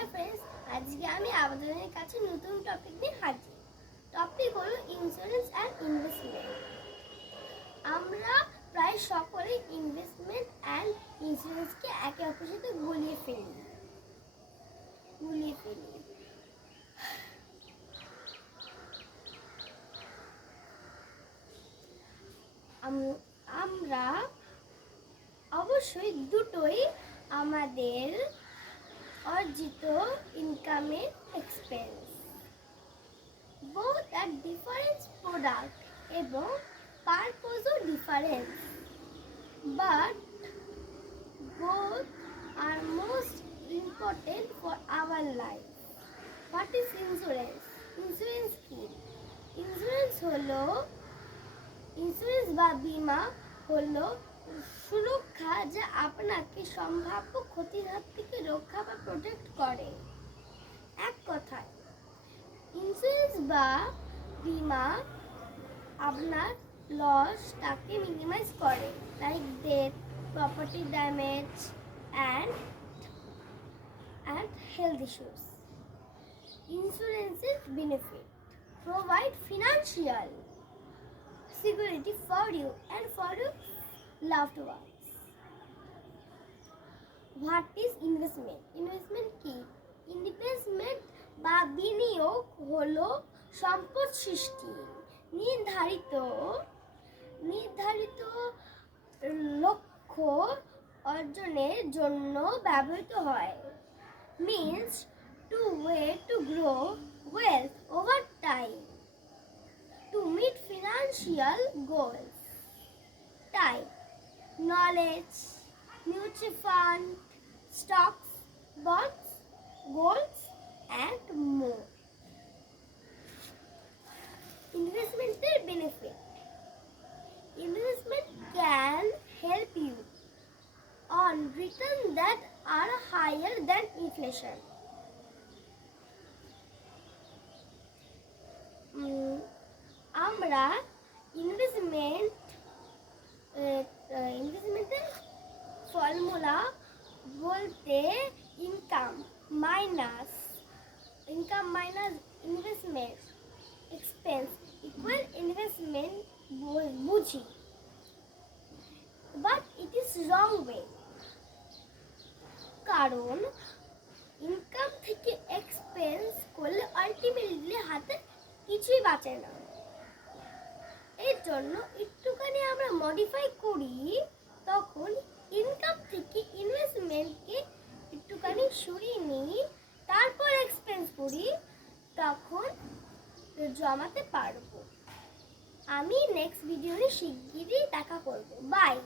Hello friends, আজকে আমি আপনাদের কাছে নতুন টপিক নিয়ে হাজির। টপিক হলো ইন্স্যুরেন্স অ্যান্ড ইনভেস্টমেন্ট। আমরা প্রায় সকলেই ইনভেস্টমেন্ট অ্যান্ড ইন্স্যুরেন্সকে একে অপরের সাথে গুলিয়ে ফেলি। আমরা অবশ্যই দুটোই আমাদের অর্জিত ইনকামের expense. both are different product এবং purpose different, but both are most important for our life. What is insurance? Insurance কি? ইন্স্যুরেন্স বা বীমা হলো সুরক্ষা যা আপনাকে সম্ভাব্য ক্ষতির হাত থেকে রক্ষা বা প্রোটেক্ট করে। এক কথায় ইন্স্যুরেন্স বা বীমা আপনার লসটাকে মিনিমাইজ করে, like death, property damage and health issues. ইন্স্যুরেন্সের benefit: provide financial security for you and for your loved ones. What is investment? Investment কি? ইনভেস্টমেন্ট বা বিনিয়োগ হলো সম্পদ সৃষ্টি নির্ধারিত লক্ষ্য অর্জনের জন্য ব্যবহৃত হয়। means to way to grow wealth over time to meet financial goals. Type: knowledge, mutual fund, stocks, bonds, golds and more. Investmental benefit: investment can help you on returns that are higher than inflation. আমরা ইনভেস্টমেন্টের formula বলতে income minus investment expense equal investment বুঝি, but it is wrong way. কারণ income থেকে expense করলে ultimately হাতে কিছুই বাঁচে না। এর জন্য একটুখানি আমরা মডিফাই করি, তখন ইনকাম থেকে ইনভেস্টমেন্টকে একটুখানি সরিয়ে নিই, তারপর এক্সপেন্স করি, তখন জমাতে পারবো। আমি নেক্সট ভিডিওতে শিগগিরই দেখা করব। বাই।